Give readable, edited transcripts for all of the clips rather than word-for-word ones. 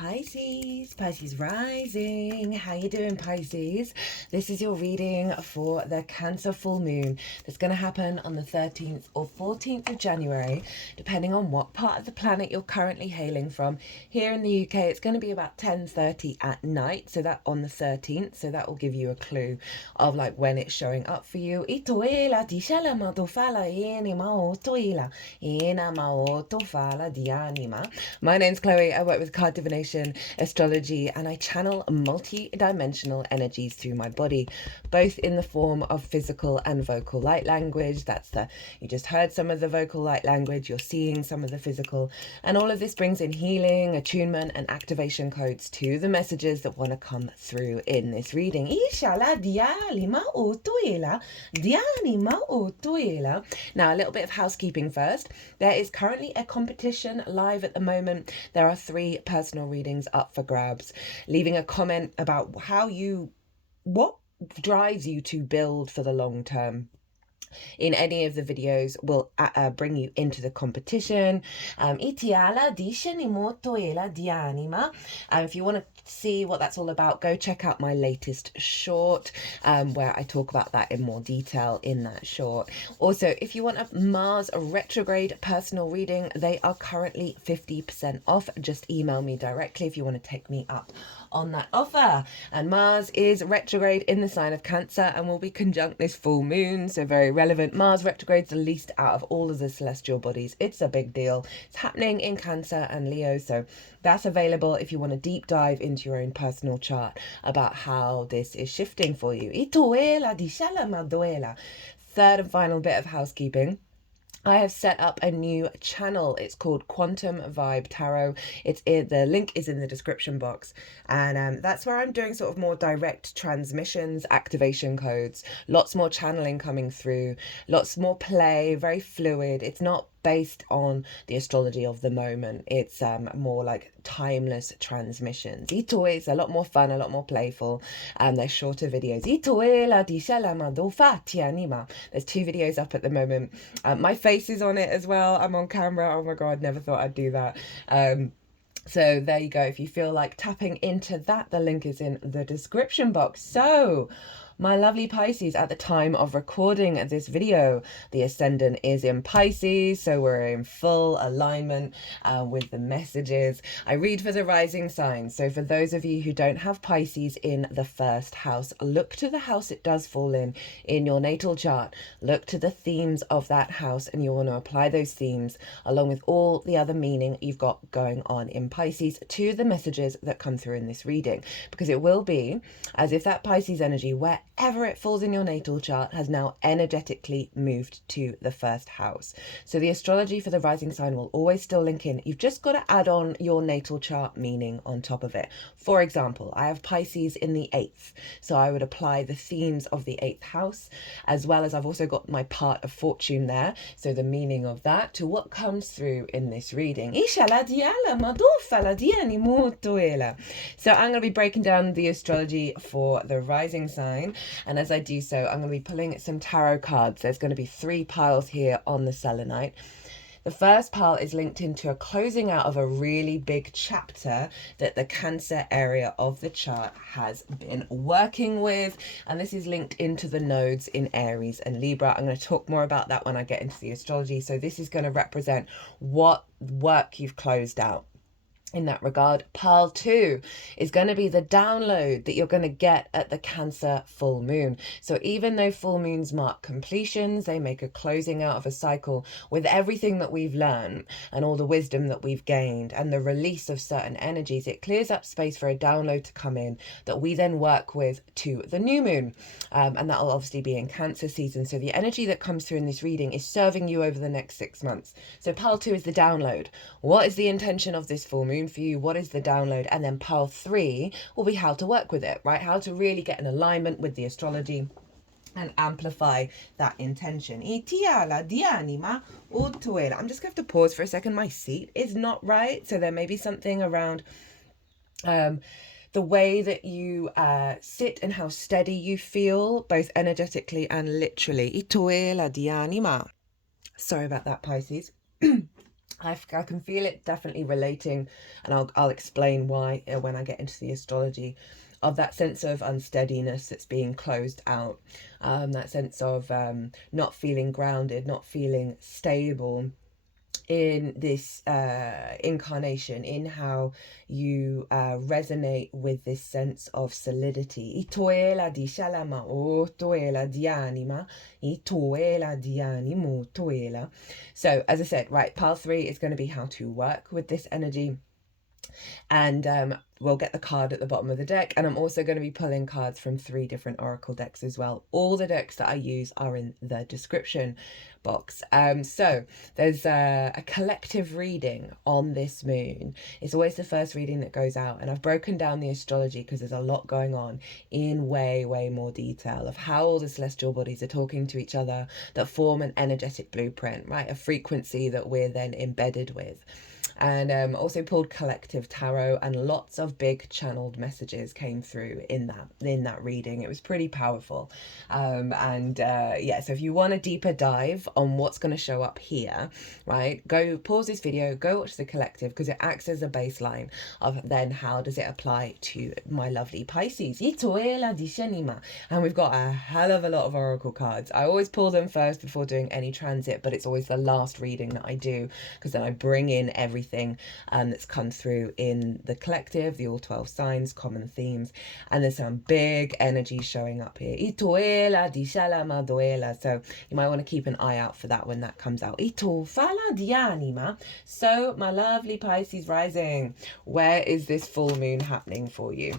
Pisces, Pisces rising. How you doing, Pisces? This is your reading for the Cancer full moon that's going to happen on the 13th or 14th of January, depending on what part of the planet you're currently hailing from. Here in the UK, it's going to be about 10:30 at night, so that on the 13th, so that will give you a clue of like when it's showing up for you. My name's Chloe. I work with card divination, astrology, and I channel multi-dimensional energies through my body, both in the form of physical and vocal light language. You just heard some of the vocal light language, you're seeing some of the physical, and all of this brings in healing, attunement, and activation codes to the messages that want to come through in this reading. Now, a little bit of housekeeping first. There is currently a competition live at the moment. There are 3 personal readings up for grabs. Leaving a comment about what drives you to build for the long term in any of the videos will bring you into the competition. If you want to see what that's all about, go check out my latest short where I talk about that in more detail in that short. Also, if you want a Mars retrograde personal reading, they are currently 50% off. Just email me directly if you want to take me up on that offer. And Mars is retrograde in the sign of Cancer and will be conjunct this full moon, so very relevant. Mars retrograde's the least out of all of the celestial bodies. It's a big deal. It's happening in Cancer and Leo, so that's available if you want to deep dive into your own personal chart about how this is shifting for you. Third and final bit of housekeeping. I have set up a new channel. It's called Quantum Vibe Tarot. The link is in the description box, and that's where I'm doing sort of more direct transmissions, activation codes, lots more channeling coming through, lots more play, very fluid. It's not based on the astrology of the moment. It's more like timeless transmissions. It's a lot more fun, a lot more playful, and they're shorter videos. There's 2 videos up at the moment. My face is on it as well. I'm on camera. Oh my god, never thought I'd do that. So there you go. If you feel like tapping into that, the link is in the description box. So my lovely Pisces, at the time of recording this video, the ascendant is in Pisces, so we're in full alignment with the messages. I read for the rising signs, so for those of you who don't have Pisces in the first house, look to the house it does fall in your natal chart. Look to the themes of that house, and you want to apply those themes along with all the other meaning you've got going on in Pisces to the messages that come through in this reading, because it will be as if that Pisces energy, wherever it falls in your natal chart, has now energetically moved to the first house. So the astrology for the rising sign will always still link in. You've just got to add on your natal chart meaning on top of it. For example, I have Pisces in the 8th, so I would apply the themes of the 8th house, as well as I've also got my part of fortune there, so the meaning of that to what comes through in this reading. So I'm going to be breaking down the astrology for the rising sign, and as I do so, I'm going to be pulling some tarot cards. There's going to be 3 piles here on the selenite. The first pile is linked into a closing out of a really big chapter that the Cancer area of the chart has been working with, and this is linked into the nodes in Aries and Libra. I'm going to talk more about that when I get into the astrology. So this is going to represent what work you've closed out. In that regard, pile 2 is going to be the download that you're going to get at the Cancer full moon. So even though full moons mark completions, they make a closing out of a cycle with everything that we've learned and all the wisdom that we've gained and the release of certain energies. It clears up space for a download to come in that we then work with to the new moon, and that will obviously be in Cancer season. So the energy that comes through in this reading is serving you over the next 6 months. So pile 2 is the download. What is the intention of this full moon for you? What is the download? And then pile 3 will be how to work with it, right? How to really get in alignment with the astrology and amplify that intention. I'm just going to have to pause for a second. My seat is not right, so there may be something around the way that you sit and how steady you feel, both energetically and literally. Sorry about that, Pisces. I can feel it definitely relating, and I'll explain why when I get into the astrology, of that sense of unsteadiness that's being closed out, that sense of not feeling grounded, not feeling stable in this incarnation, in how you resonate with this sense of solidity. Itoela di shalama o toela di anima, itoela di animo toela. So as I said, right, pile 3 is going to be how to work with this energy. And we'll get the card at the bottom of the deck, and I'm also going to be pulling cards from 3 different oracle decks as well. All the decks that I use are in the description box. So there's a collective reading on this moon. It's always the first reading that goes out, and I've broken down the astrology because there's a lot going on in way more detail of how all the celestial bodies are talking to each other that form an energetic blueprint, right? A frequency that we're then embedded with. And also pulled collective tarot, and lots of big channeled messages came through in that reading. It was pretty powerful. Yeah, so if you want a deeper dive on what's going to show up here, right, go pause this video, go watch the collective, because it acts as a baseline of then how does it apply to my lovely Pisces. And we've got a hell of a lot of oracle cards. I always pull them first before doing any transit, but it's always the last reading that I do, because then I bring in everything that's come through in the collective, the all 12 signs, common themes, and there's some big energy showing up here. Itoela di shalama doela. So you might want to keep an eye out for that when that comes out. Ito fala di anima. So my lovely Pisces rising, where is this full moon happening for you?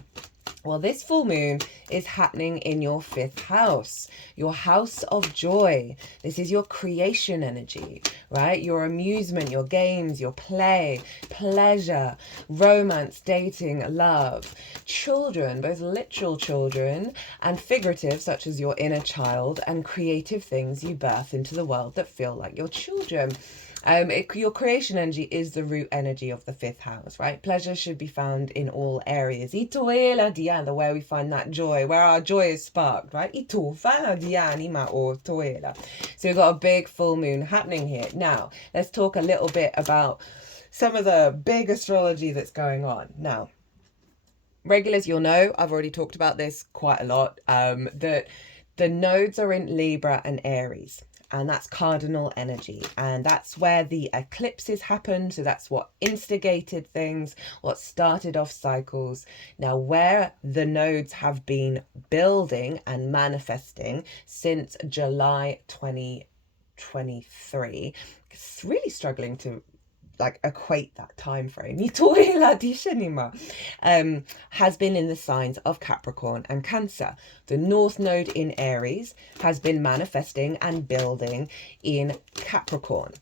Well, this full moon is happening in your 5th house, your house of joy. This is your creation energy, right? Your amusement, your games, your play, pleasure, romance, dating, love, children, both literal children and figurative, such as your inner child, and creative things you birth into the world that feel like your children. Your creation energy is the root energy of the 5th house, right? Pleasure should be found in all areas. Itoela diana, where we find that joy, where our joy is sparked, right? Itofala dianima or toela. So we've got a big full moon happening here. Now, let's talk a little bit about some of the big astrology that's going on. Now, regulars, you'll know, I've already talked about this quite a lot, that the nodes are in Libra and Aries. And that's cardinal energy, and that's where the eclipses happened. So that's what instigated things, what started off cycles. Now, where the nodes have been building and manifesting since July 2023, it's really struggling to equate that time frame, has been in the signs of Capricorn and Cancer. The North Node in Aries has been manifesting and building in Capricorn.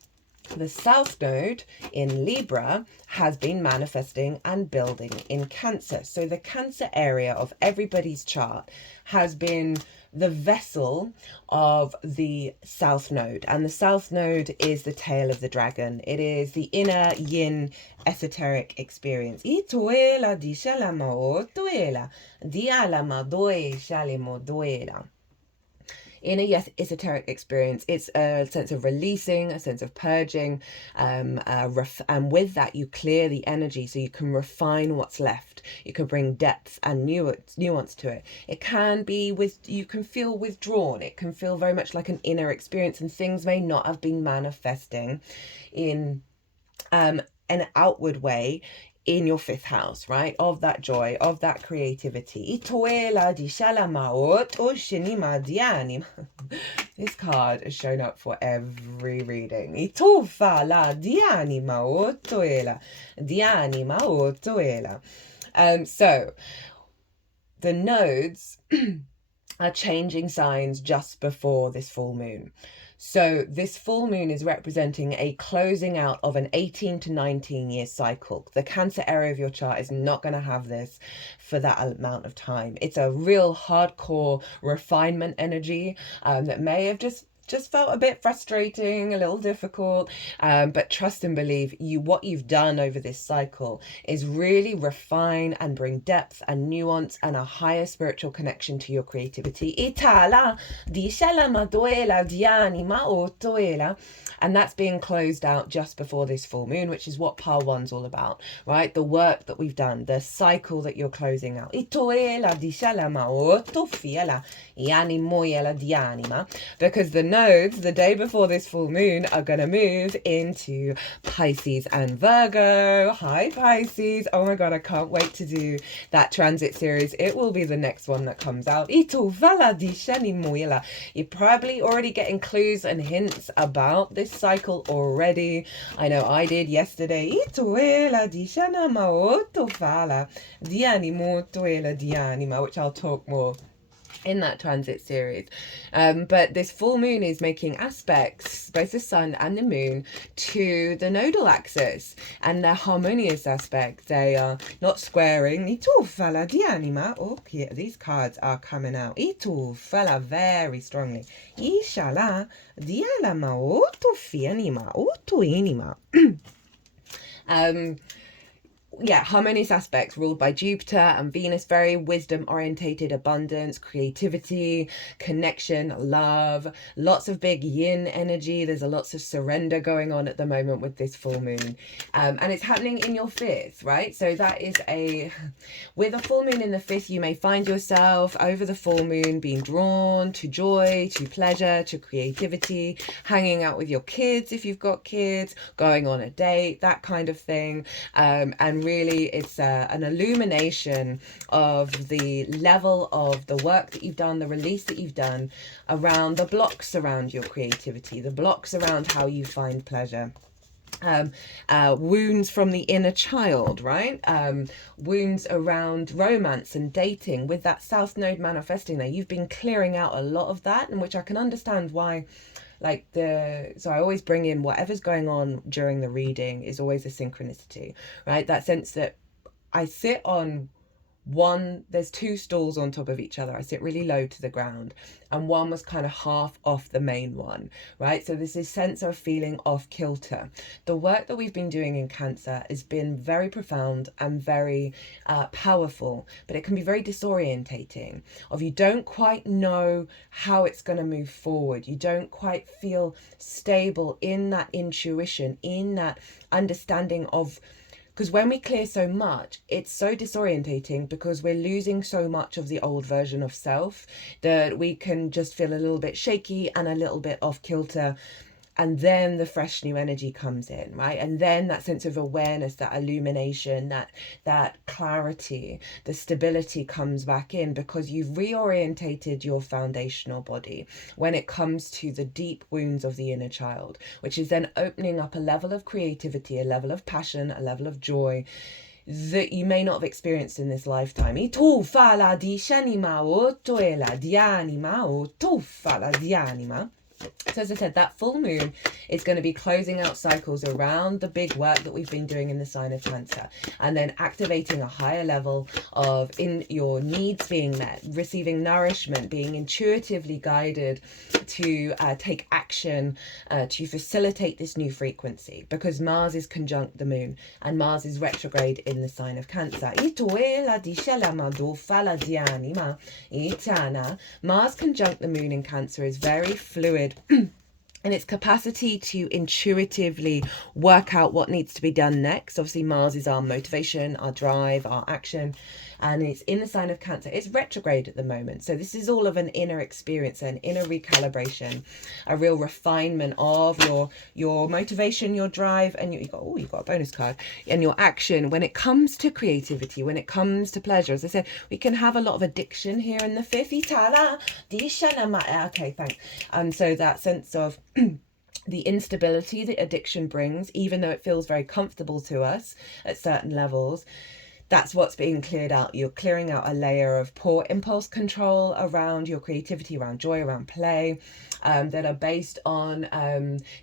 The South Node in Libra has been manifesting and building in Cancer. So the Cancer area of everybody's chart has been the vessel of the South Node. And the South Node is the tail of the dragon. It is the inner yin esoteric experience. Itoela di shalama o toela, di alama doe shalimo doela. Inner esoteric experience, it's a sense of releasing, a sense of purging, and with that you clear the energy so you can refine what's left. You can bring depth and nuance to it. It can be you can feel withdrawn. It can feel very much like an inner experience, and things may not have been manifesting in an outward way in your 5th house, right? Of that joy, of that creativity. This card has shown up for every reading. So the nodes are changing signs just before this full moon. So this full moon is representing a closing out of an 18 to 19 year cycle. The Cancer area of your chart is not going to have this for that amount of time. It's a real hardcore refinement energy that may have just just felt a bit frustrating, a little difficult, but trust and believe what you've done over this cycle is really refine and bring depth and nuance and a higher spiritual connection to your creativity. And that's being closed out just before this full moon, which is what pile one's all about, right? The work that we've done, the cycle that you're closing out. Because the nodes, the day before this full moon, are going to move into Pisces and Virgo. Hi, Pisces. Oh my God, I can't wait to do that transit series. It will be the next one that comes out. You're probably already getting clues and hints about this cycle already. I know I did yesterday. Which I'll talk more in that transit series. But this full moon is making aspects, both the sun and the moon, to the nodal axis, and they're harmonious aspects. They are not squaring. Oh, yeah, these cards are coming out. Very strongly. Yeah, harmonious aspects ruled by Jupiter and Venus, very wisdom orientated, abundance, creativity, connection, love, lots of big yin energy. There's a lots of surrender going on at the moment with this full moon, and it's happening in your fifth, right? So that is with a full moon in the fifth, you may find yourself over the full moon being drawn to joy, to pleasure, to creativity, hanging out with your kids if you've got kids, going on a date, that kind of thing, and really it's an illumination of the level of the work that you've done, the release that you've done around the blocks around your creativity, the blocks around how you find pleasure. Wounds from the inner child, right? Wounds around romance and dating with that South Node manifesting there. You've been clearing out a lot of that, and which I can understand why. So I always bring in whatever's going on during the reading is always a synchronicity, right? That sense that I sit on there's two stools on top of each other. I sit really low to the ground, and one was kind of half off the main one, right? So there's this sense of feeling off kilter. The work that we've been doing in Cancer has been very profound and very powerful, but it can be very disorientating. You don't quite know how it's going to move forward. You don't quite feel stable in that intuition, in that understanding of. Because when we clear so much, it's so disorientating because we're losing so much of the old version of self that we can just feel a little bit shaky and a little bit off kilter. And then the fresh new energy comes in, right? And then that sense of awareness, that illumination, that clarity, the stability comes back in because you've reorientated your foundational body when it comes to the deep wounds of the inner child, which is then opening up a level of creativity, a level of passion, a level of joy that you may not have experienced in this lifetime. So as I said, that full moon is going to be closing out cycles around the big work that we've been doing in the sign of Cancer, and then activating a higher level of in your needs being met, receiving nourishment, being intuitively guided to take action to facilitate this new frequency, because Mars is conjunct the moon and Mars is retrograde in the sign of Cancer. Mars conjunct the moon in Cancer is very fluid and its capacity to intuitively work out what needs to be done next. Obviously, Mars is our motivation, our drive, our action, and it's in the sign of Cancer. It's retrograde at the moment. So this is all of an inner experience, an inner recalibration, a real refinement of your motivation, your drive, and you've got a bonus card, and your action when it comes to creativity, when it comes to pleasure. As I said, we can have a lot of addiction here in the fifth. Okay, thanks. And so that sense of the instability that addiction brings, even though it feels very comfortable to us at certain levels, that's what's being cleared out. You're clearing out a layer of poor impulse control around your creativity, around joy, around play, that are based on,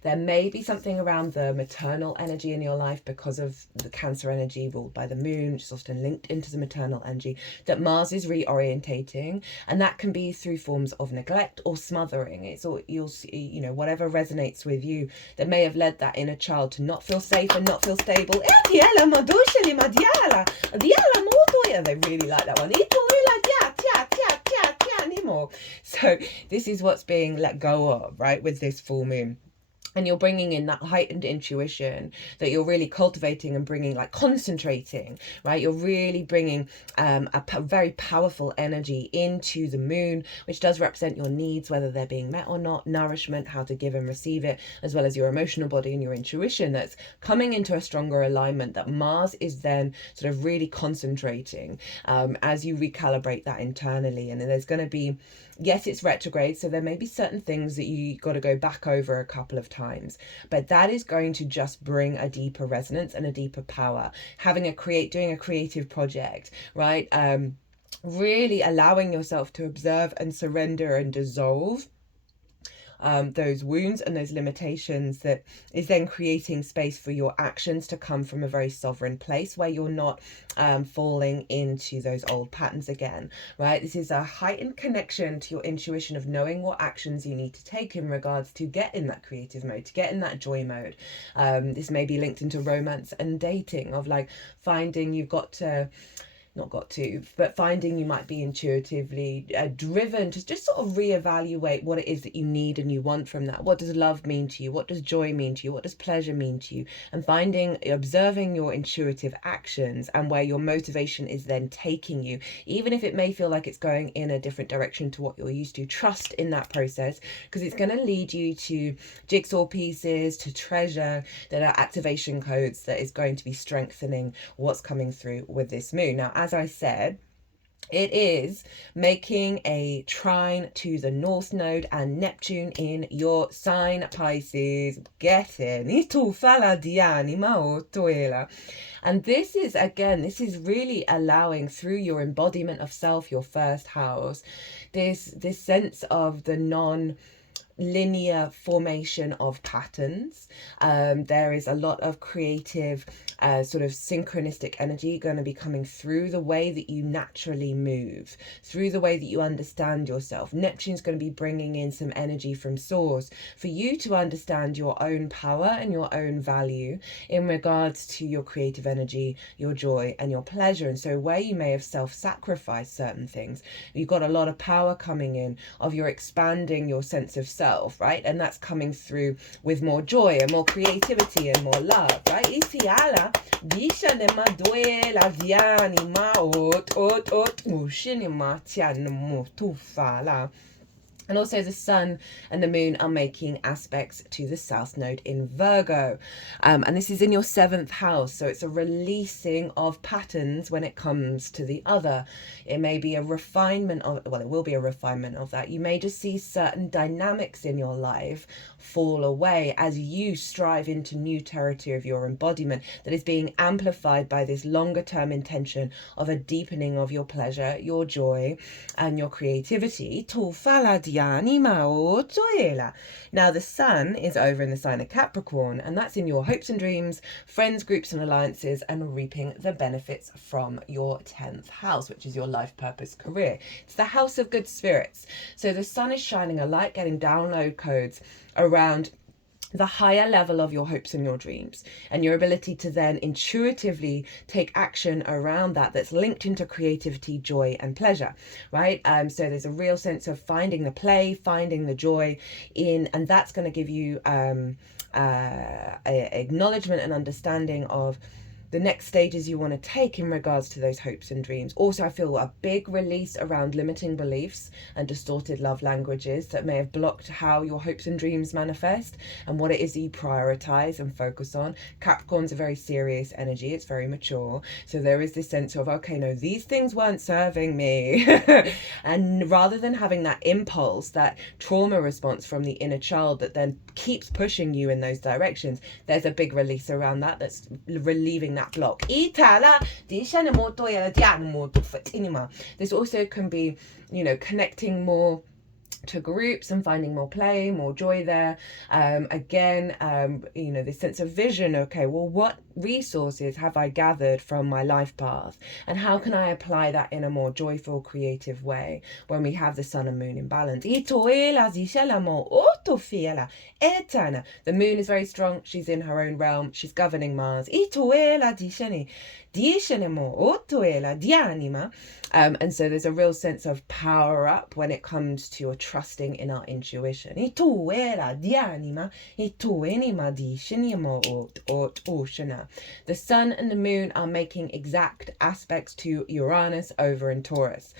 there may be something around the maternal energy in your life because of the Cancer energy ruled by the moon, which is often linked into the maternal energy, that Mars is reorientating, and that can be through forms of neglect or smothering. It's all, you'll see, you know, whatever resonates with you that may have led that inner child to not feel safe and not feel stable. They really like that one. So this is what's being let go of, right, with this full moon. And you're bringing in that heightened intuition that you're really cultivating and bringing, like concentrating, right? You're really bringing very powerful energy into the moon, which does represent your needs, whether they're being met or not, nourishment, how to give and receive it, as well as your emotional body and your intuition that's coming into a stronger alignment, that Mars is then sort of really concentrating as you recalibrate that internally. And then there's going to be, yes, it's retrograde, so there may be certain things that you got to go back over a couple of times, but that is going to just bring a deeper resonance and a deeper power. Doing a creative project, right? Really allowing yourself to observe and surrender and dissolve those wounds and those limitations, that is then creating space for your actions to come from a very sovereign place where you're not falling into those old patterns again, right? This is a heightened connection to your intuition of knowing what actions you need to take in regards to get in that creative mode, to get in that joy mode. This may be linked into romance and dating, of like finding finding you might be intuitively driven to just sort of reevaluate what it is that you need and you want from that. What does love mean to you? What does joy mean to you? What does pleasure mean to you? And observing your intuitive actions and where your motivation is then taking you, even if it may feel like it's going in a different direction to what you're used to. Trust in that process, because it's going to lead you to jigsaw pieces, to treasure that are activation codes that is going to be strengthening what's coming through with this moon. Now, as I said, it is making a trine to the North Node and Neptune in your sign, Pisces. And this is really allowing, through your embodiment of self, your first house, this sense of the non-linear formation of patterns. There is a lot of creative sort of synchronistic energy going to be coming through the way that you naturally move, through the way that you understand yourself. Neptune's going to be bringing in some energy from source for you to understand your own power and your own value in regards to your creative energy, your joy and your pleasure. And so where you may have self-sacrificed certain things, you've got a lot of power coming in of your expanding your sense of self, right? And that's coming through with more joy and more creativity and more love, right? And also the sun and the moon are making aspects to the south node in Virgo. And this is in your 7th house. So it's a releasing of patterns when it comes to the other. It may be a refinement of, well, it will be a refinement of that. You may just see certain dynamics in your life fall away as you strive into new territory of your embodiment that is being amplified by this longer term intention of a deepening of your pleasure, your joy and your creativity. Now the sun is over in the sign of Capricorn, and that's in your hopes and dreams, friends, groups and alliances, and reaping the benefits from your 10th house, which is your life purpose, career. It's the house of good spirits. So the sun is shining a light, getting download codes around the higher level of your hopes and your dreams, and your ability to then intuitively take action around that that's linked into creativity, joy and pleasure, right? So there's a real sense of finding the play, finding the joy in, and that's going to give you acknowledgement and understanding of the next stages you want to take in regards to those hopes and dreams. Also, I feel a big release around limiting beliefs and distorted love languages that may have blocked how your hopes and dreams manifest and what it is that you prioritize and focus on. Capricorn's a very serious energy. It's very mature. So there is this sense of, okay, no, these things weren't serving me. And rather than having that impulse, that trauma response from the inner child that then keeps pushing you in those directions, there's a big release around that that's relieving that block. This also can be, you know, connecting more to groups and finding more play, more joy there. You know, this sense of vision. Okay, well, what resources have I gathered from my life path, and how can I apply that in a more joyful, creative way when we have the sun and moon in balance? The moon is very strong. She's in her own realm. She's governing Mars. And so there's a real sense of power up when it comes to trusting in our intuition. The sun and the moon are making exact aspects to Uranus over in Taurus.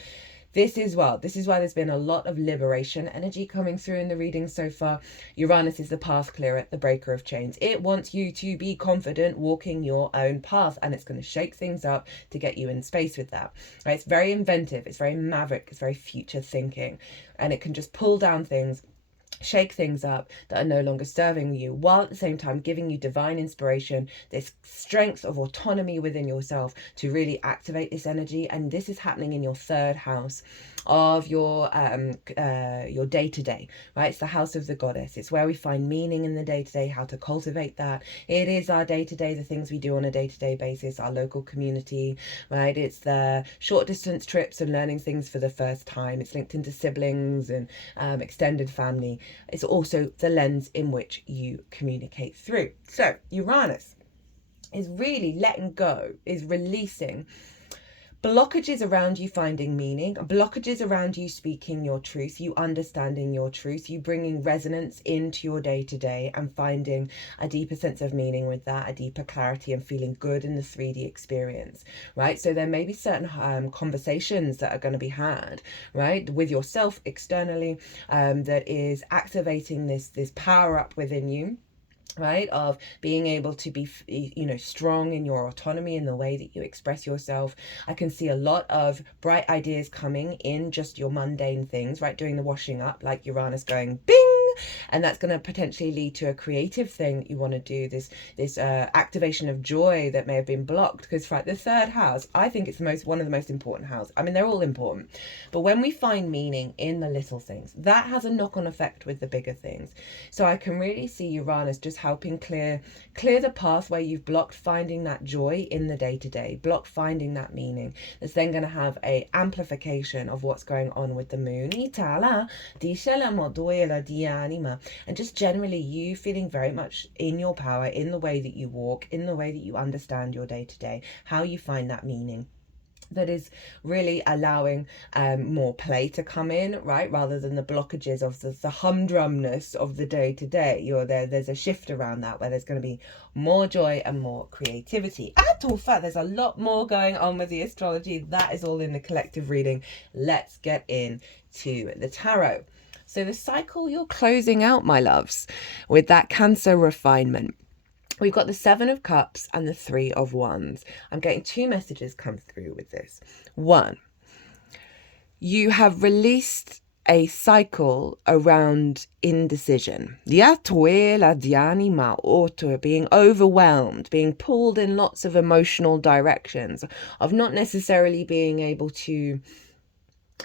This is why there's been a lot of liberation energy coming through in the readings so far. Uranus is the path clearer, the breaker of chains. It wants you to be confident walking your own path, and it's going to shake things up to get you in space with that. Right? It's very inventive, it's very maverick, it's very future thinking, and it can just pull down things, shake things up that are no longer serving you, while at the same time giving you divine inspiration, this strength of autonomy within yourself to really activate this energy. And this is happening in your third house of your day-to-day, right? It's the house of the goddess. It's where we find meaning in the day-to-day, how to cultivate that. It is our day-to-day, the things we do on a day-to-day basis, our local community, right? It's the short distance trips and learning things for the first time. It's linked into siblings and extended family. It's also the lens in which you communicate through. So Uranus is really letting go, is releasing blockages around you finding meaning, blockages around you speaking your truth, you understanding your truth, you bringing resonance into your day-to-day and finding a deeper sense of meaning with that, a deeper clarity and feeling good in the 3D experience, right? So there may be certain conversations that are going to be had, right, with yourself externally, that is activating this power up within you, right, of being able to be, you know, strong in your autonomy in the way that you express yourself. I can see a lot of bright ideas coming in just your mundane things, right, doing the washing up, like Uranus going bing, and that's going to potentially lead to a creative thing that you want to do, this activation of joy that may have been blocked, because right, the third house, I think it's one of the most important houses. I mean, they're all important, but when we find meaning in the little things, that has a knock-on effect with the bigger things. So I can really see Uranus just helping clear the path where you've blocked finding that joy in the day-to-day, blocked finding that meaning. That's then going to have a amplification of what's going on with the moon, and just generally you feeling very much in your power, in the way that you walk, in the way that you understand your day-to-day, how you find that meaning. That is really allowing more play to come in, right, rather than the blockages of the humdrumness of the day-to-day. There's a shift around that where there's going to be more joy and more creativity. There's a lot more going on with the astrology. That is all in the collective reading. Let's get into the tarot. So the cycle you're closing out, my loves, with that Cancer refinement. We've got the 7 of Cups and the 3 of Wands. I'm getting 2 messages come through with this. 1, you have released a cycle around indecision. Being overwhelmed, being pulled in lots of emotional directions, of not necessarily being able to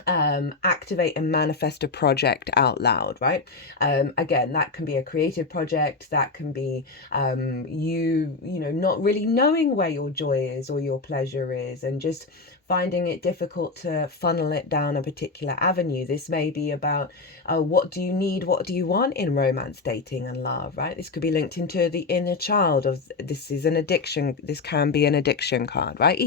activate and manifest a project out loud, right? Again, that can be a creative project, that can be you know, not really knowing where your joy is or your pleasure is, and just finding it difficult to funnel it down a particular avenue. This may be about what do you need, what do you want in romance, dating and love, right? This could be linked into the inner child of, this is an addiction, this can be an addiction card, right?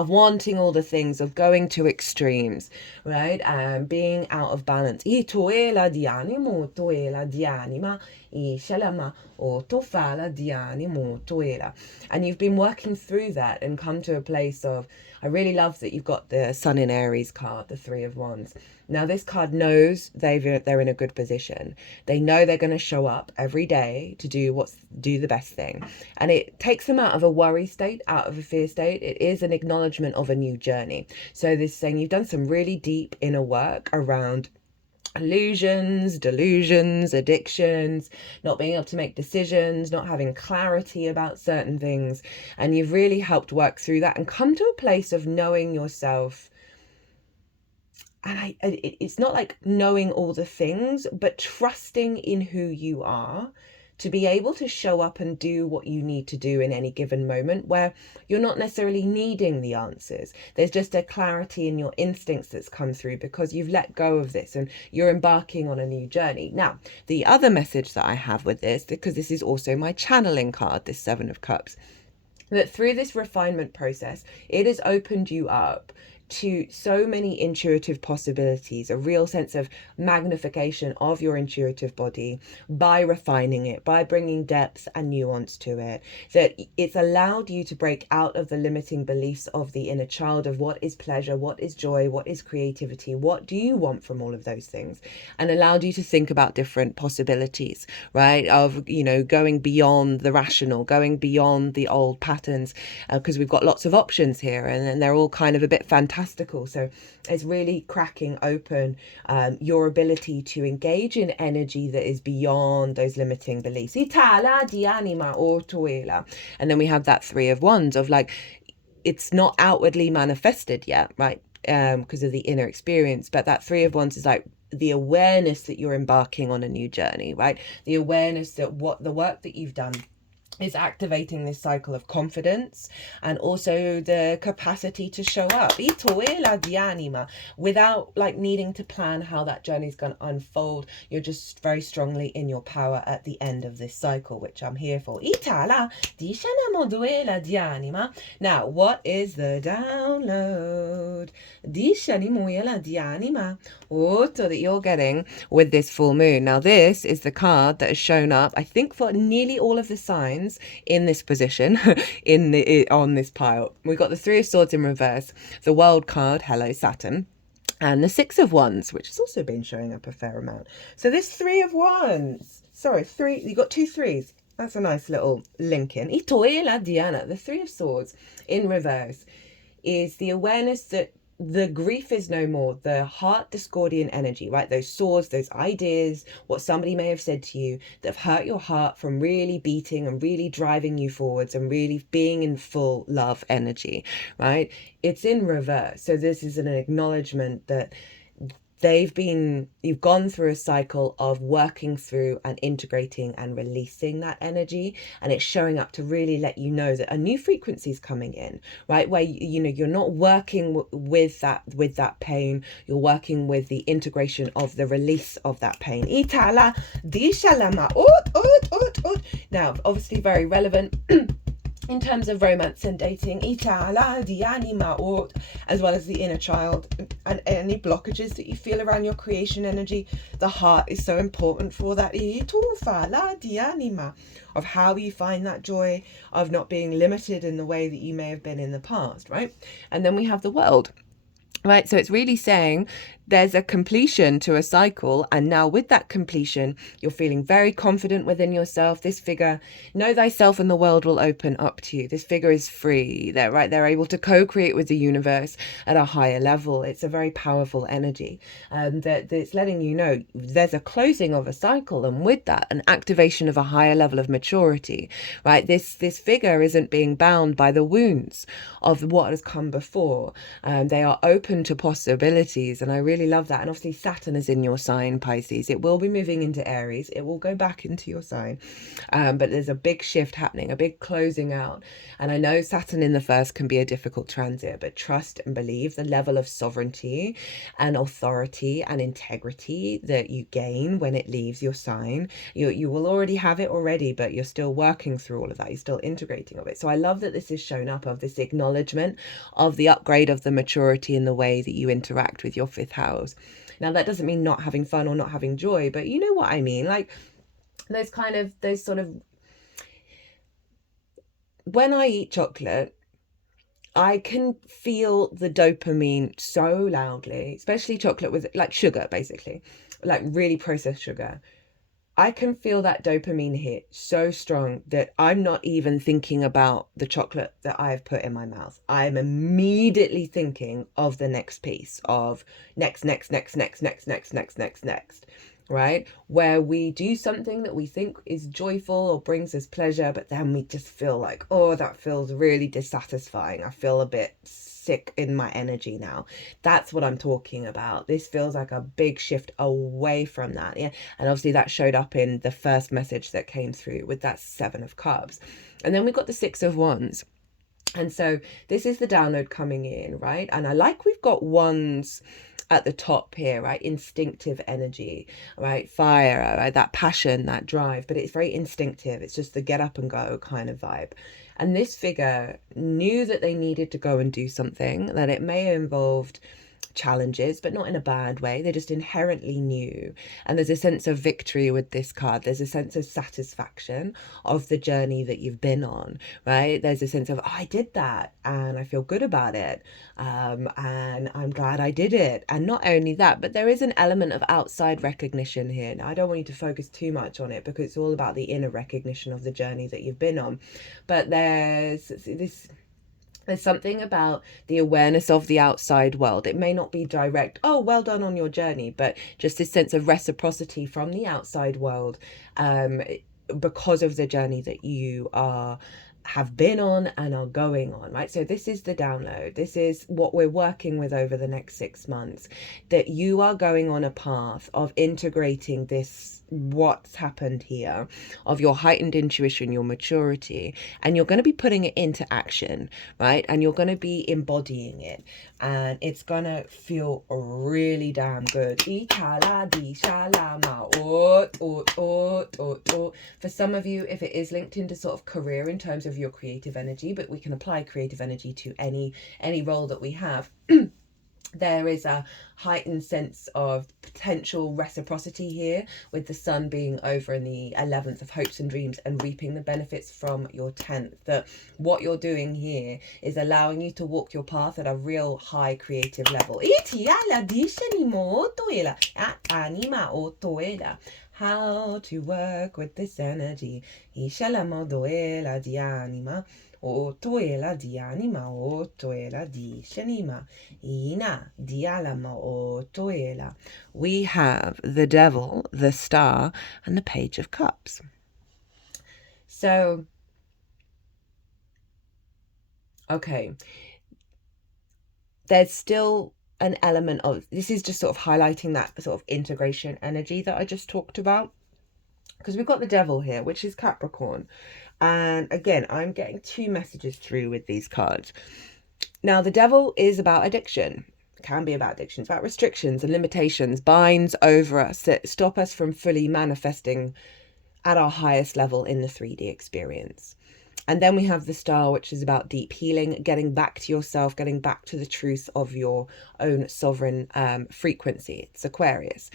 Of wanting all the things, of going to extremes, right? Being out of balance. And you've been working through that and come to a place of, I really love that you've got the Sun in Aries card, the 3 of Wands. Now this card knows they're in a good position. They know they're going to show up every day to do the best thing. And it takes them out of a worry state, out of a fear state. It is an acknowledgement of a new journey. So this is saying you've done some really deep inner work around illusions, delusions, addictions, not being able to make decisions, not having clarity about certain things. And you've really helped work through that and come to a place of knowing yourself. And it's not like knowing all the things, but trusting in who you are to be able to show up and do what you need to do in any given moment, where you're not necessarily needing the answers. There's just a clarity in your instincts that's come through because you've let go of this and you're embarking on a new journey. Now, the other message that I have with this, because this is also my channeling card, this Seven of Cups, that through this refinement process, it has opened you up to so many intuitive possibilities, a real sense of magnification of your intuitive body by refining it, by bringing depth and nuance to it, that it's allowed you to break out of the limiting beliefs of the inner child of what is pleasure, what is joy, what is creativity, what do you want from all of those things, and allowed you to think about different possibilities, right, of, you know, going beyond the rational, going beyond the old patterns, because we've got lots of options here and they're all kind of a bit fantastical. So it's really cracking open your ability to engage in energy that is beyond those limiting beliefs. And then we have that Three of Wands of like, it's not outwardly manifested yet, right? Because of the inner experience, but that Three of Wands is like the awareness that you're embarking on a new journey, right? The awareness that what the work that you've done is activating this cycle of confidence and also the capacity to show up without like needing to plan how that journey is going to unfold. You're just very strongly in your power at the end of this cycle, which I'm here for. Now, what is the download that you're getting with this full moon? Now, this is the card that has shown up, I think, for nearly all of the signs in this position on this pile. We've got the Three of Swords in reverse, the World card, hello Saturn, and the Six of Wands, which has also been showing up a fair amount. So this Three of Wands, sorry, three, you got two threes. That's a nice little link in. The Three of Swords in reverse is the awareness that the grief is no more, the heart discordian energy, right? Those swords, those ideas, what somebody may have said to you that have hurt your heart from really beating and really driving you forwards and really being in full love energy, right? It's in reverse. So this is an acknowledgement that you've gone through a cycle of working through and integrating and releasing that energy, and it's showing up to really let you know that a new frequency is coming in, right? Where you know you're not working with that pain, you're working with the integration of the release of that pain. Now, obviously very relevant in terms of romance and dating, as well as the inner child and any blockages that you feel around your creation energy. The heart is so important for that, of how you find that joy, of not being limited in the way that you may have been in the past, right? And then we have the World. Right, so it's really saying there's a completion to a cycle, and now with that completion, you're feeling very confident within yourself. This figure, know thyself and the world will open up to you. This figure is free. They're able to co-create with the universe at a higher level. It's a very powerful energy that's letting you know there's a closing of a cycle, and with that, an activation of a higher level of maturity, right? This figure isn't being bound by the wounds of what has come before. They are open to possibilities, and I really love that. And obviously Saturn is in your sign, Pisces. It will be moving into Aries. It will go back into your sign, but there's a big shift happening, a big closing out. And I know Saturn in the first can be a difficult transit, but trust and believe the level of sovereignty and authority and integrity that you gain when it leaves your sign. You will already have it already, but you're still working through all of that. You're still integrating of it. So I love that this is shown up, of this acknowledgement of the upgrade of the maturity in the way that you interact with your fifth house. Now, that doesn't mean not having fun or not having joy, but you know what I mean, like those sort of, when I eat chocolate, I can feel the dopamine so loudly, especially chocolate with like sugar, basically, like really processed sugar. I can feel that dopamine hit so strong that I'm not even thinking about the chocolate that I've put in my mouth. I'm immediately thinking of the next piece of next, right? Where we do something that we think is joyful or brings us pleasure, but then we just feel like, oh, that feels really dissatisfying. I feel a bit sick in my energy now. That's what I'm talking about. This feels like a big shift away from that. Yeah. And obviously that showed up in the first message that came through with that 7 of Cups. And then we got the 6 of Wands. And so this is the download coming in, right? And I like we've got wands at the top here, right? Instinctive energy, right? Fire, right? That passion, that drive, but it's very instinctive. It's just the get up and go kind of vibe. And this figure knew that they needed to go and do something, that it may have involved challenges, but not in a bad way. They just inherently knew. And there's a sense of victory with this card. There's a sense of satisfaction of the journey that you've been on, right? There's a sense of, oh, I did that and I feel good about it. And I'm glad I did it. And not only that, but there is an element of outside recognition here. Now, I don't want you to focus too much on it because it's all about the inner recognition of the journey that you've been on. But there's something about the awareness of the outside world. It may not be direct, oh, well done on your journey, but just this sense of reciprocity from the outside world because of the journey that you have been on and are going on, right? So this is the download. This is what we're working with over the next 6 months, that you are going on a path of integrating this, what's happened here, of your heightened intuition, your maturity, and you're going to be putting it into action, right? And you're going to be embodying it, and it's going to feel really damn good. For some of you, if it is linked into sort of career in terms of your creative energy, but we can apply creative energy to any role that we have. There is a heightened sense of potential reciprocity here, with the sun being over in the 11th of hopes and dreams and reaping the benefits from your 10th. That what you're doing here is allowing you to walk your path at a real high creative level. How to work with this energy. Otoela di anima, otoela di shanima, ina di alama, otoela. We have the Devil, the Star, and the Page of Cups. So, okay, there's still an element of, this is just sort of highlighting that sort of integration energy that I just talked about. Because we've got the Devil here, which is Capricorn. And again, I'm getting 2 messages through with these cards. Now, the Devil is about addiction. It can be about addiction. It's about restrictions and limitations, binds over us that stop us from fully manifesting at our highest level in the 3D experience. And then we have the Star, which is about deep healing, getting back to yourself, getting back to the truth of your own sovereign frequency. It's Aquarius.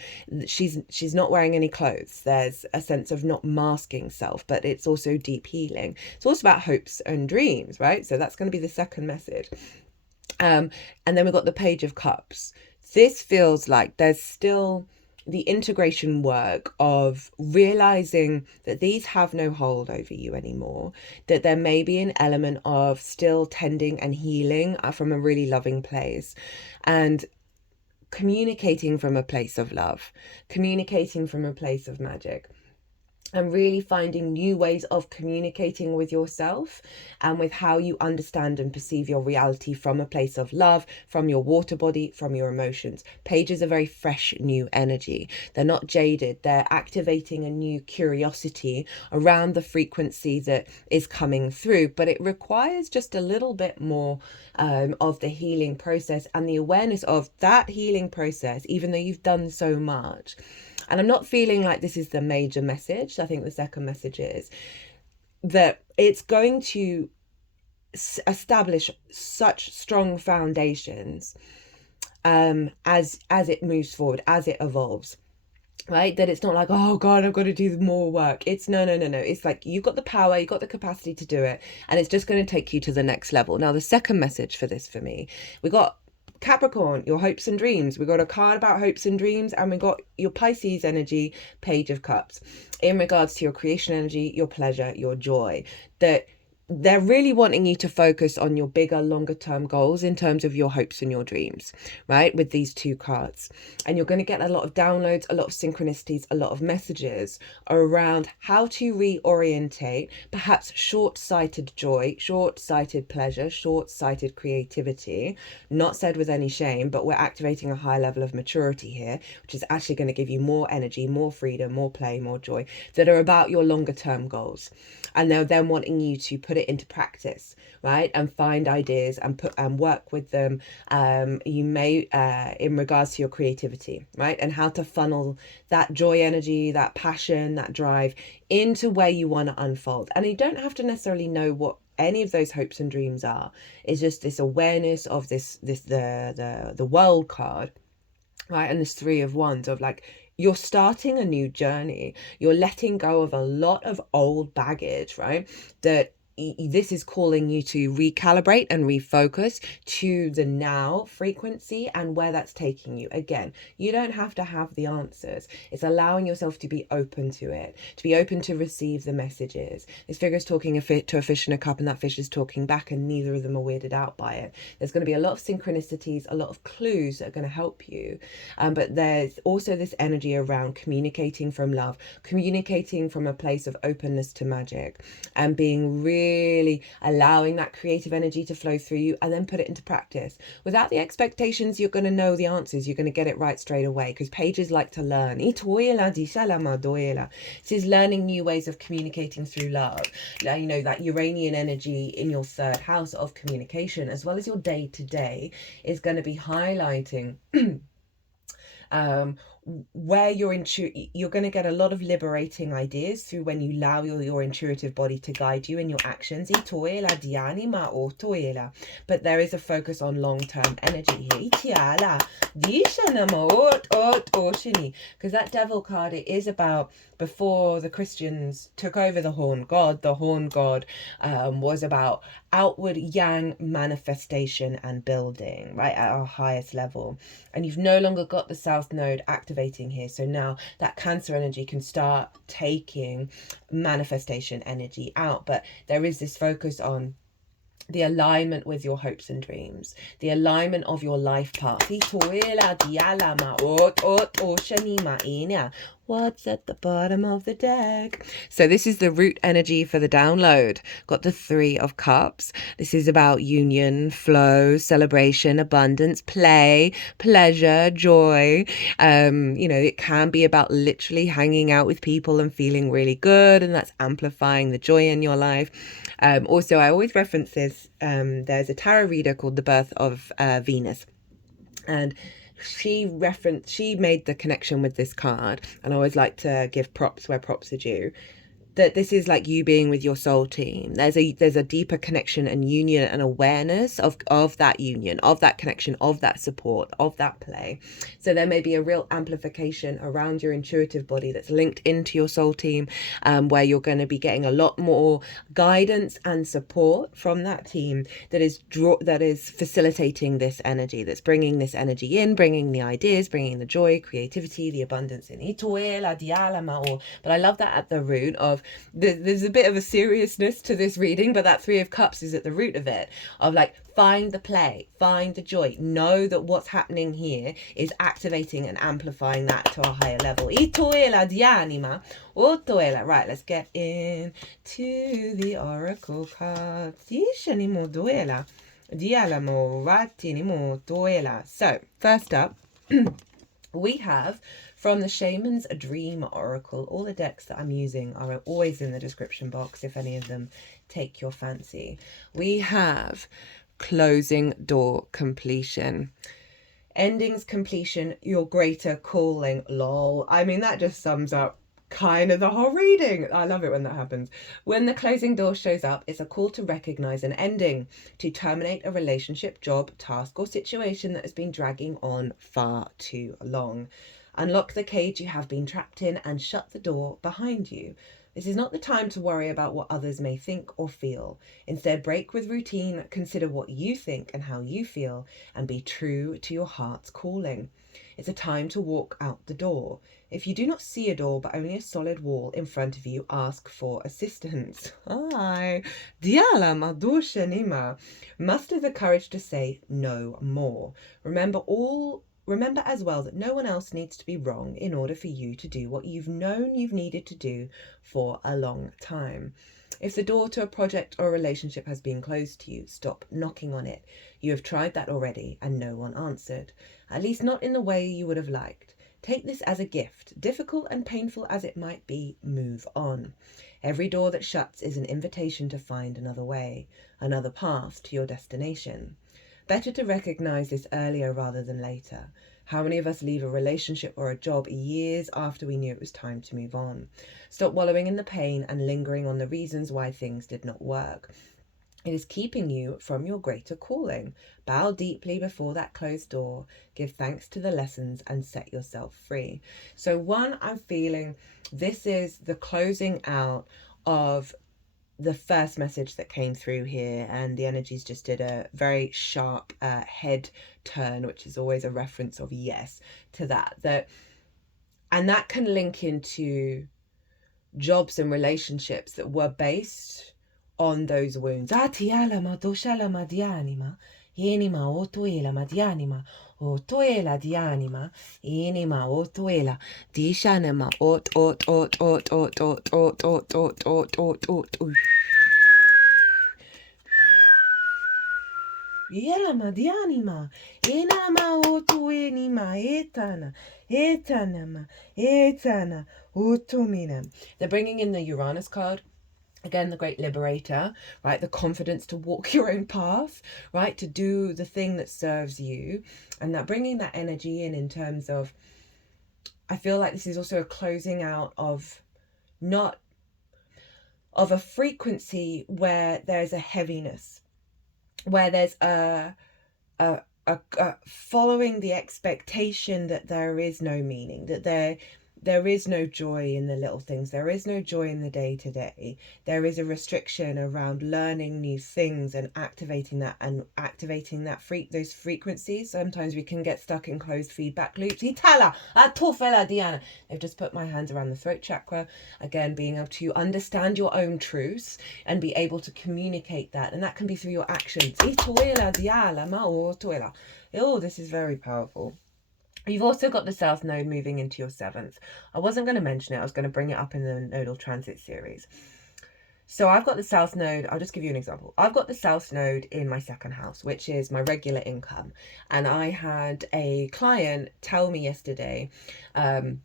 She's not wearing any clothes. There's a sense of not masking self, but it's also deep healing. It's also about hopes and dreams, right? So that's going to be the second message. And then we've got the Page of Cups. This feels like there's still the integration work of realizing that these have no hold over you anymore, that there may be an element of still tending and healing from a really loving place, and communicating from a place of love, communicating from a place of magic, and really finding new ways of communicating with yourself and with how you understand and perceive your reality from a place of love, from your water body, from your emotions. Pages are very fresh, new energy. They're not jaded. They're activating a new curiosity around the frequency that is coming through, but it requires just a little bit more of the healing process and the awareness of that healing process, even though you've done so much. And I'm not feeling like this is the major message. I think the second message is that it's going to establish such strong foundations as it moves forward, as it evolves, right? That it's not like, oh God, I've got to do more work. It's no. It's like you've got the power, you've got the capacity to do it, and it's just going to take you to the next level. Now, the second message for this for me, we got Capricorn, your hopes and dreams. We got a card about hopes and dreams, and we got your Pisces energy, Page of Cups. In regards to your creation energy, your pleasure, your joy, that they're really wanting you to focus on your bigger, longer term goals in terms of your hopes and your dreams, right? With these two cards. And you're going to get a lot of downloads, a lot of synchronicities, a lot of messages around how to reorientate perhaps short-sighted joy, short-sighted pleasure, short-sighted creativity, not said with any shame, but we're activating a high level of maturity here, which is actually going to give you more energy, more freedom, more play, more joy, that are about your longer term goals. And they're then wanting you to put it into practice, right? And find ideas and work with them. You may, in regards to your creativity, right? And how to funnel that joy energy, that passion, that drive into where you want to unfold. And you don't have to necessarily know what any of those hopes and dreams are. It's just this awareness of the world card, right? And this Three of Wands of like, you're starting a new journey. You're letting go of a lot of old baggage, right? That this is calling you to recalibrate and refocus to the now frequency and where that's taking you. Again, you don't have to have the answers. It's allowing yourself to be open to it, to be open to receive the messages. This figure is talking to a fish in a cup, and that fish is talking back, and neither of them are weirded out by it. There's going to be a lot of synchronicities, a lot of clues that are going to help you. But there's also this energy around communicating from love, communicating from a place of openness to magic, and being really allowing that creative energy to flow through you, and then put it into practice without the expectations you're going to know the answers, you're going to get it right straight away, because pages like to learn. This is learning new ways of communicating through love. You know, that Uranian energy in your third house of communication, as well as your day-to-day, is going to be highlighting where you're going to get a lot of liberating ideas through when you allow your intuitive body to guide you in your actions. But there is a focus on long-term energy here, because that Devil card, it is about before the Christians took over the horn god. The horn god was about outward yang manifestation and building, right, at our highest level. And you've no longer got the South Node activating here. So now that Cancer energy can start taking manifestation energy out. But there is this focus on the alignment with your hopes and dreams, the alignment of your life path. What's at the bottom of the deck? So this is the root energy for the download. Got the Three of Cups. This is about union, flow, celebration, abundance, play, pleasure, joy. You know, it can be about literally hanging out with people and feeling really good, and that's amplifying the joy in your life. Also, I always reference this. There's a tarot reader called The Birth of Venus, and she made the connection with this card, and I always like to give props where props are due, that this is like you being with your soul team. There's a deeper connection and union and awareness of that union, of that connection, of that support, of that play. So there may be a real amplification around your intuitive body that's linked into your soul team, where you're going to be getting a lot more guidance and support from that team that is facilitating this energy, that's bringing this energy in, bringing the ideas, bringing the joy, creativity, the abundance in. But I love that at the root of there's a bit of a seriousness to this reading, but that Three of Cups is at the root of it, of like, find the play, find the joy, know that what's happening here is activating and amplifying that to a higher level. Right, let's get into the oracle cards. So first up, we have from the Shaman's Dream Oracle. All the decks that I'm using are always in the description box if any of them take your fancy. We have closing door completion. Endings completion, your greater calling. Lol. I mean, that just sums up kind of the whole reading. I love it when that happens. When the closing door shows up, it's a call to recognize an ending, to terminate a relationship, job, task, or situation that has been dragging on far too long. Unlock the cage you have been trapped in and shut the door behind you. This is not the time to worry about what others may think or feel. Instead, break with routine, consider what you think and how you feel, and be true to your heart's calling. It's a time to walk out the door. If you do not see a door but only a solid wall in front of you, ask for assistance. Hi. Diala madusha nima. Muster the courage to say no more. Remember as well that no one else needs to be wrong in order for you to do what you've known you've needed to do for a long time. If the door to a project or a relationship has been closed to you, stop knocking on it. You have tried that already and no one answered. At least not in the way you would have liked. Take this as a gift. Difficult and painful as it might be, move on. Every door that shuts is an invitation to find another way, another path to your destination. Better to recognize this earlier rather than later. How many of us leave a relationship or a job years after we knew it was time to move on? Stop wallowing in the pain and lingering on the reasons why things did not work. It is keeping you from your greater calling. Bow deeply before that closed door. Give thanks to the lessons and set yourself free. So I'm feeling this is the closing out of the first message that came through here, and the energies just did a very sharp head turn, which is always a reference of yes to that. And that can link into jobs and relationships that were based on those wounds. Atiala madoshala madianima, yenima otuela madianima, otuela dianima, yenima otuela, dishanema ot. Yela madianima, enama otuenima, etana, otumina. They're bringing in the Uranus card. Again, the great liberator, right? The confidence to walk your own path, right? To do the thing that serves you. And that bringing that energy in terms of, I feel like this is also a closing out of a frequency where there's a heaviness, where there's a following the expectation that there is no meaning, that there is no joy in the little things. There is no joy in the day-to-day. There is a restriction around learning new things and activating those frequencies. Sometimes we can get stuck in closed feedback loops. They've just put my hands around the throat chakra. Again, being able to understand your own truths and be able to communicate that. And that can be through your actions. Oh, this is very powerful. You've also got the South Node moving into your 7th. I wasn't going to mention it. I was going to bring it up in the Nodal Transit series. So I've got the South Node. I'll just give you an example. I've got the South Node in my 2nd house, which is my regular income. And I had a client tell me yesterday that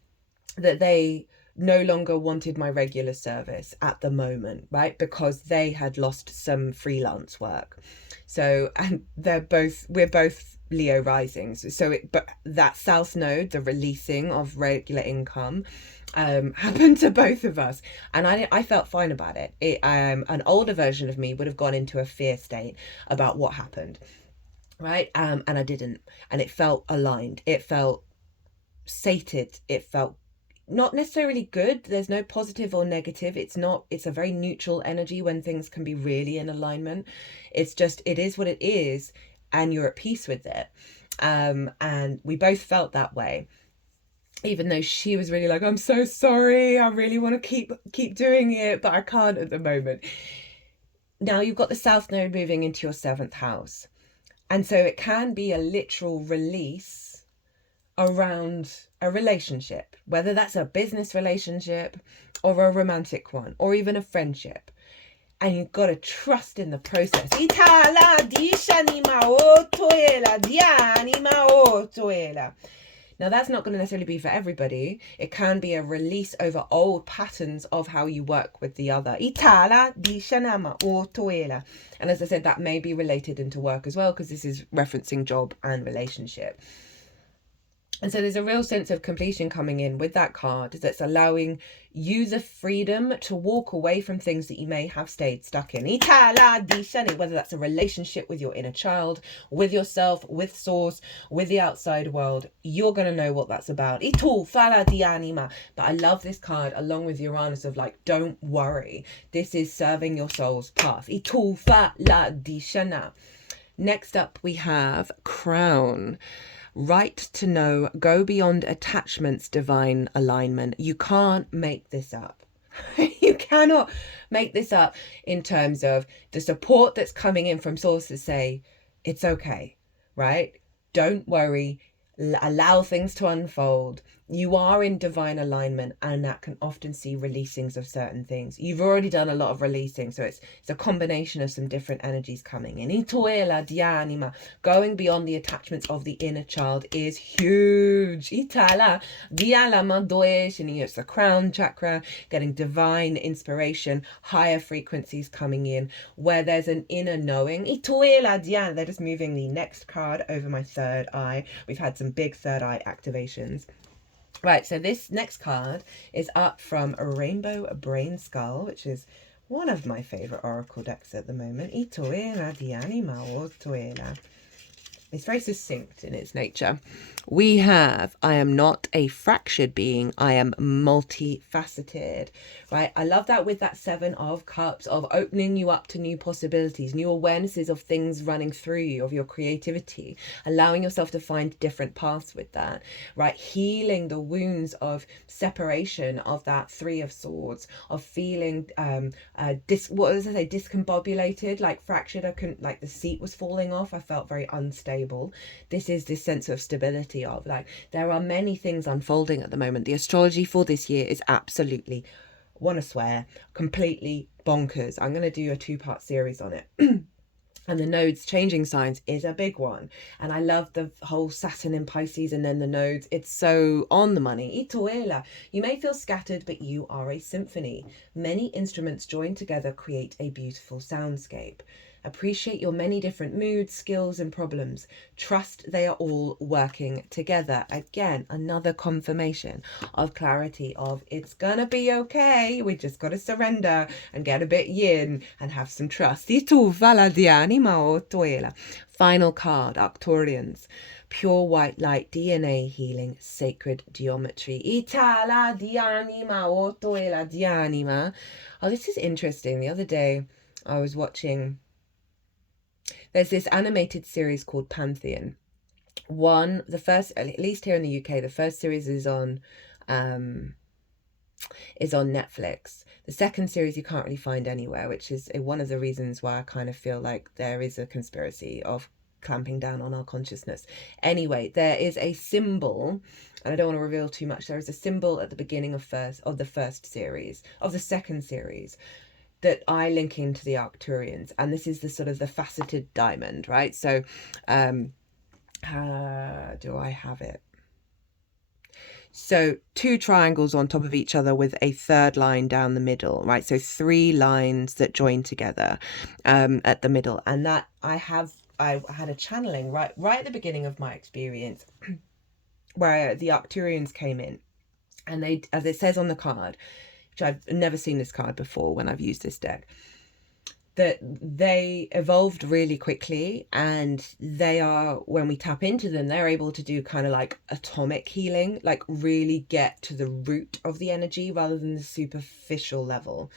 they no longer wanted my regular service at the moment, right? Because they had lost some freelance work. So, and we're both Leo risings. But that South Node, the releasing of regular income, happened to both of us. And I felt fine about it. An older version of me would have gone into a fear state about what happened, right? And I didn't. And it felt aligned. It felt sated. It felt not necessarily good. There's no positive or negative. It's a very neutral energy when things can be really in alignment. It's just, it is what it is, and you're at peace with it. And we both felt that way, even though she was really like, I'm so sorry, I really want to keep doing it, but I can't at the moment. Now you've got the South Node moving into your 7th house. And so it can be a literal release around a relationship, whether that's a business relationship or a romantic one, or even a friendship. And you've got to trust in the process. Now, that's not going to necessarily be for everybody. It can be a release over old patterns of how you work with the other. And as I said, that may be related into work as well, because this is referencing job and relationship. And so there's a real sense of completion coming in with that card that's allowing you the freedom to walk away from things that you may have stayed stuck in. Whether that's a relationship with your inner child, with yourself, with source, with the outside world, you're going to know what that's about. But I love this card along with Uranus of like, don't worry. This is serving your soul's path. Next up we have Crown. Right to know, go beyond attachments, divine alignment. You can't make this up. You cannot make this up in terms of the support that's coming in from sources say, it's okay, right? Don't worry. Allow things to unfold. You are in divine alignment, and that can often see releasings of certain things. You've already done a lot of releasing, so it's a combination of some different energies coming in. Going beyond the attachments of the inner child is huge. It's the crown chakra, getting divine inspiration, higher frequencies coming in, where there's an inner knowing. They're just moving the next card over my third eye. We've had some big third eye activations. Right, so this next card is up from a Rainbow Brainskull, which is one of my favourite oracle decks at the moment. It's very succinct in its nature. We have, I am not a fractured being, I am multifaceted, right? I love that with that 7 of Cups, of opening you up to new possibilities, new awarenesses of things running through you, of your creativity, allowing yourself to find different paths with that, right? Healing the wounds of separation of that 3 of Swords, of feeling, discombobulated, like fractured. I couldn't, like the seat was falling off. I felt very unstable. This is this sense of stability of like, there are many things unfolding at the moment. The astrology for this year is absolutely, want to swear, completely bonkers. I'm going to do a 2-part series on it. And the nodes changing signs is a big one. And I love the whole Saturn in Pisces and then the nodes. It's so on the money. You may feel scattered, but you are a symphony. Many instruments joined together create a beautiful soundscape. Appreciate your many different moods, skills, and problems. Trust they are all working together. Again, another confirmation of clarity of it's gonna be okay. We just gotta surrender and get a bit yin and have some trust. Final card, Arcturians. Pure white light, DNA healing, sacred geometry. Oh, this is interesting. The other day I was watching, there's this animated series called Pantheon. The first, at least here in the UK, the first series is on Netflix. The second series you can't really find anywhere, which is one of the reasons why I kind of feel like there is a conspiracy of clamping down on our consciousness. Anyway, there is a symbol, and I don't want to reveal too much. There is a symbol at the beginning of the second series, that I link into the Arcturians, and this is the sort of the faceted diamond, right? So, do I have it? So 2 triangles on top of each other with a 3rd line down the middle, right? So 3 lines that join together at the middle, and that I had a channeling right at the beginning of my experience, where the Arcturians came in, and they, as it says on the card, which I've never seen this card before when I've used this deck, that they evolved really quickly, and they are, when we tap into them, they're able to do kind of like atomic healing, like really get to the root of the energy rather than the superficial level.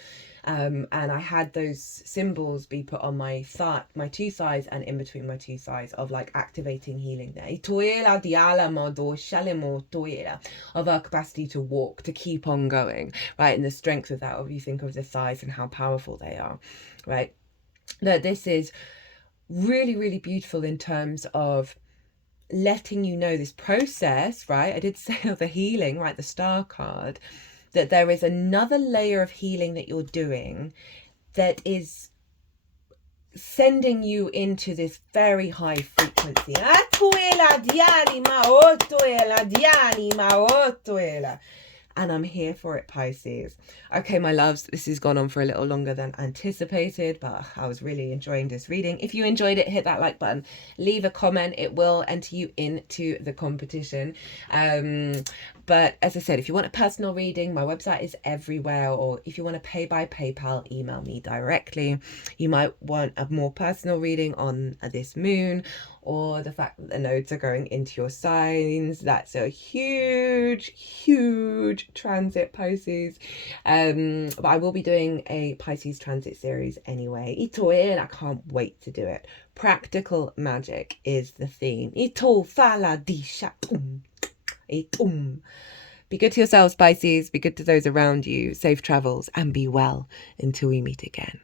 And I had those symbols be put on my 2 thighs and in between my 2 thighs, of like activating healing there. Of our capacity to walk, to keep on going, right? And the strength of that, if you think of the thighs and how powerful they are, right? That this is really, really beautiful in terms of letting you know this process, right? I did say of the healing, right? The star card, that there is another layer of healing that you're doing that is sending you into this very high frequency. and I'm here for it, Pisces. Okay, my loves, this has gone on for a little longer than anticipated, but I was really enjoying this reading. If you enjoyed it, hit that like button, leave a comment. It will enter you into the competition. But as I said, if you want a personal reading, my website is everywhere, or if you want to pay by PayPal, email me directly. You might want a more personal reading on this moon, or the fact that the nodes are going into your signs. That's a huge, huge transit, Pisces. But I will be doing a Pisces transit series anyway. Ito and I can't wait to do it. Practical magic is the theme. Ito fala di shatum. Be good to yourselves, Pisces. Be good to those around you. Safe travels and be well until we meet again.